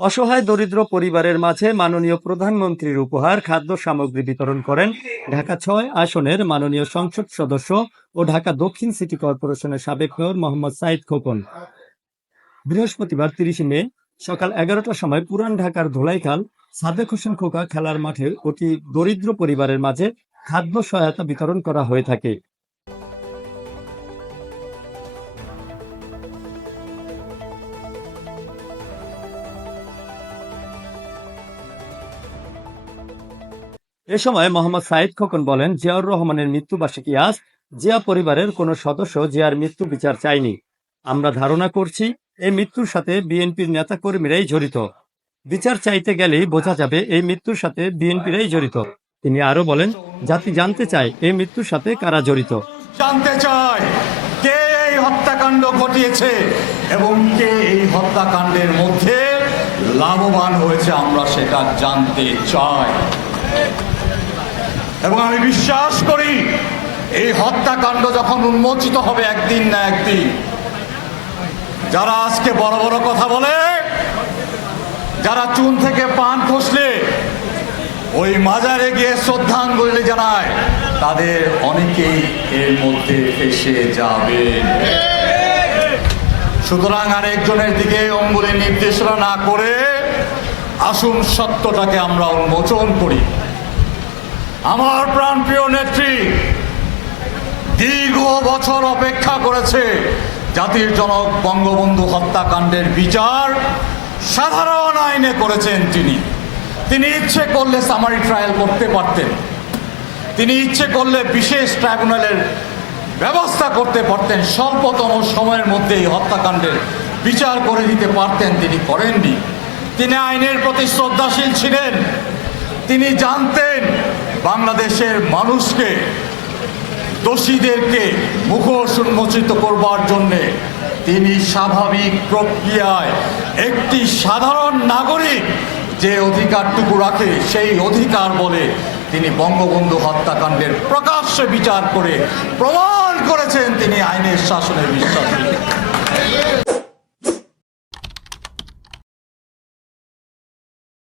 অসহায় দরিদ্র পরিবারের মাঝে মাননীয় প্রধানমন্ত্রীর উপহার, খাদ্য সামগ্রী বিতরণ করেন ঢাকা ছয় আসনের মাননীয় সংসদ সদস্য ও ঢাকা দক্ষিণ সিটি কর্পোরেশনের সাবেক মেয়র মোহাম্মদ সাইদ খোকন। বৃহস্পতিবার তিরিশে মে, সকাল এগারোটার সময় পুরান ঢাকার ধোলাইখাল, সাদেক হোসেন খোকা খেলার মাঠে অতি দরিদ্র পরিবারের মাঝে খাদ্য সহায়তা বিতরণ করা হয়ে থাকে। এ সময় মোহাম্মদ সাইদ খোকন বলেন, জিয়াউর রহমানের মৃত্যুবার্ষিকী আজ। জিয়া পরিবারের কোনো সদস্য জিয়ার মৃত্যু বিচার চায়নি। আমরা ধারণা করছি, এই মৃত্যুর সাথে বিএনপির নেতাকর্মীরাই জড়িত। বিচার চাইতে গেলেই বোঝা যাবে, এই মৃত্যুর সাথে বিএনপিরাই জড়িত। তিনি আরও বলেন, জাতি জানতে চায়, এই মৃত্যুর সাথে কারা জড়িত। জানতে চায়, কে এই হত্যাকাণ্ড ঘটিয়েছে এবং কে এই হত্যাকাণ্ডের মধ্যে লাভবান হয়েছে আমরা সেটা জানতে চাই। এবং আমি বিশ্বাস করি, এই হত্যাকাণ্ড যখন উন্মোচিত হবে একদিন না একদিন, যারা আজকে বড় বড় কথা বলে, যারা চুন থেকে পান খসলে, ওই মাজারে গিয়ে শ্রদ্ধাঞ্জলি জানায়, তাদের অনেকেই এর মধ্যে ফেসে যাবে। সুতরাং আরেকজনের দিকে অঙ্গুলি নির্দেশনা না করে, আসুন সত্যটাকে আমরা উন্মোচন করি। আমার প্রাণপ্রিয় নেত্রী দীর্ঘ বছর অপেক্ষা করেছে জাতির জনক বঙ্গবন্ধু হত্যাকাণ্ডের বিচার সাধারণ আইনে করেছেন তিনি। তিনি ইচ্ছে করলে সামারি ট্রায়াল করতে পারতেন। তিনি ইচ্ছে করলে বিশেষ ট্রাইব্যুনালের ব্যবস্থা করতে পারতেন। স্বল্পতম সময়ের মধ্যে এই হত্যাকাণ্ডের বিচার করে দিতে পারতেন তিনি করেননি। তিনি আইনের প্রতি শ্রদ্ধাশীল ছিলেন। তিনি জানতেন বাংলাদেশের মানুষকে, দোষীদেরকে মুখোশ উন্মোচিত করবার জন্যে তিনি স্বাভাবিক প্রক্রিয়ায় একটি সাধারণ নাগরিক যে অধিকারটুকু রাখে সেই অধিকার বলে তিনি বঙ্গবন্ধু হত্যাকাণ্ডের প্রকাশ্যে বিচার করে প্রমাণ করেছেন তিনি আইনের শাসনের বিশ্বাসী।